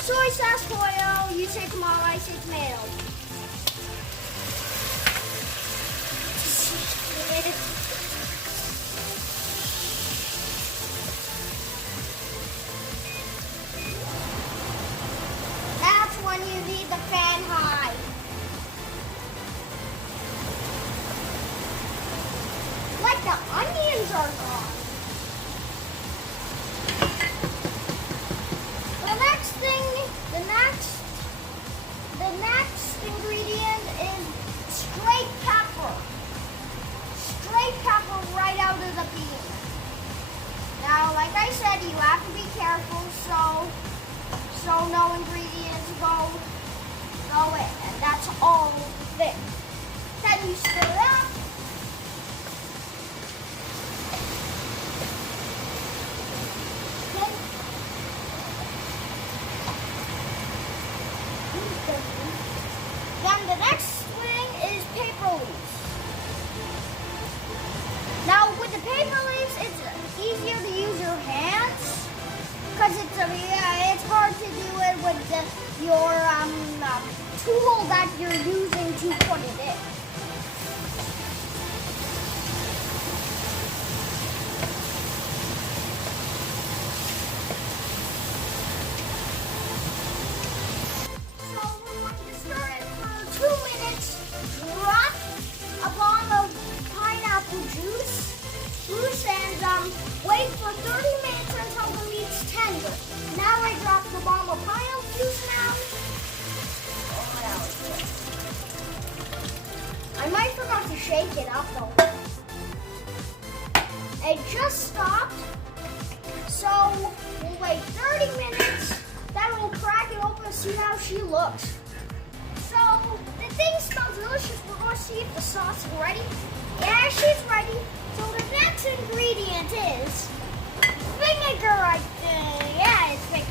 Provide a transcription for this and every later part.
Soy sauce, oil. You say tomato, I say tomato. That's when you leave the fan high. Like the onions are gone. The next ingredient is straight pepper. Straight pepper right out of the bean. Now, like I said, you have to be careful so no ingredients go in, and that's all of it. Then you stir it up. Then the next thing is paper leaves. Now with the paper leaves, it's easier to use your hands because it's hard to do it with your tool that you're using to put it in. And wait for 30 minutes until the meat's tender. Now I drop the bomb of pineapple juice now. I might forgot to shake it up though. It just stopped. So we'll wait 30 minutes. Then we'll crack it open and see how she looks. So the thing smells delicious. We're going to see if the sauce is ready. Yeah, she's ready. So the next ingredient is vinegar, I think. Yeah, it's vinegar.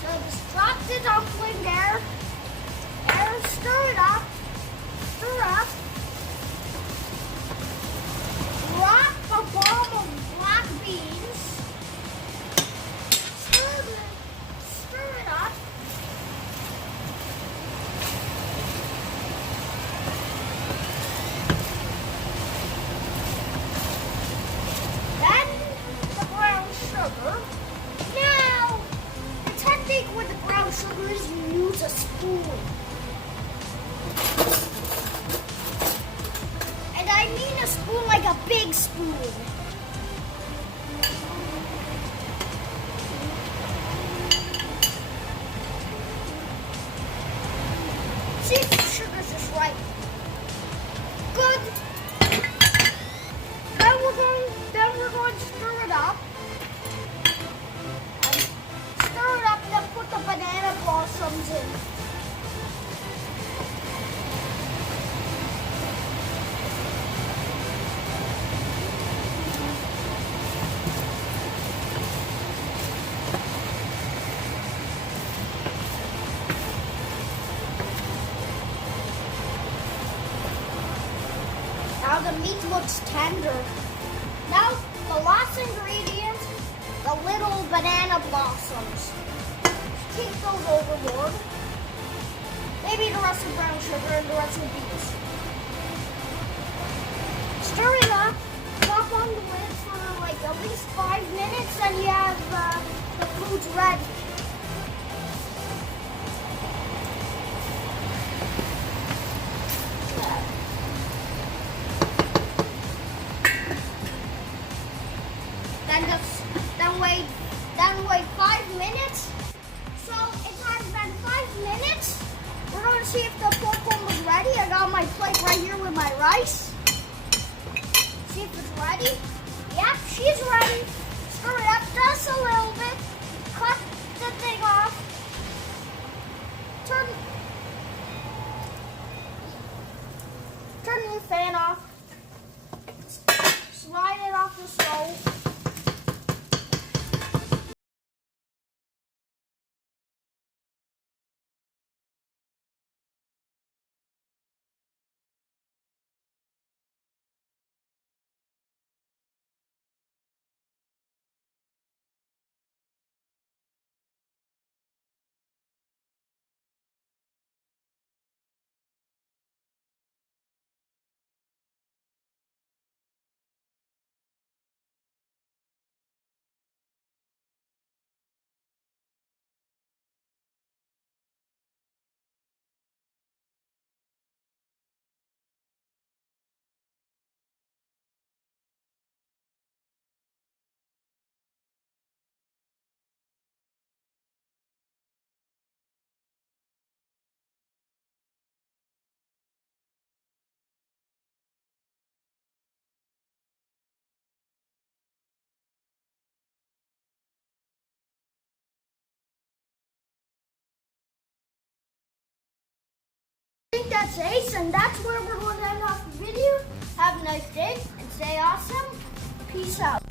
So just drop the dumpling there. And stir it up. Stir up. Drop a bomb of black beans. Stir it up. Now, the technique with the brown sugar is you use a spoon. And I mean a spoon like a big spoon. See if the sugar's just right. Good. Then we're going to stir it up. Put the banana blossoms in. Now the meat looks tender. Now the last ingredient, the little banana blossoms. Take those overboard. Maybe the rest of brown sugar and the rest of beans. Stir it up. Pop on the lid for like at least 5 minutes, and you have the food's ready. Then wait 5 minutes. So it has been 5 minutes. We're going to see if the pork humba is ready. I got my plate right here with my rice. See if it's ready. Yep, she's ready. Stir it up just a little bit. Cut the thing off. Turn the fan off. Slide it off the stove. that's ace, and that's where we're going to end off the video. Have a nice day and stay awesome. Peace out.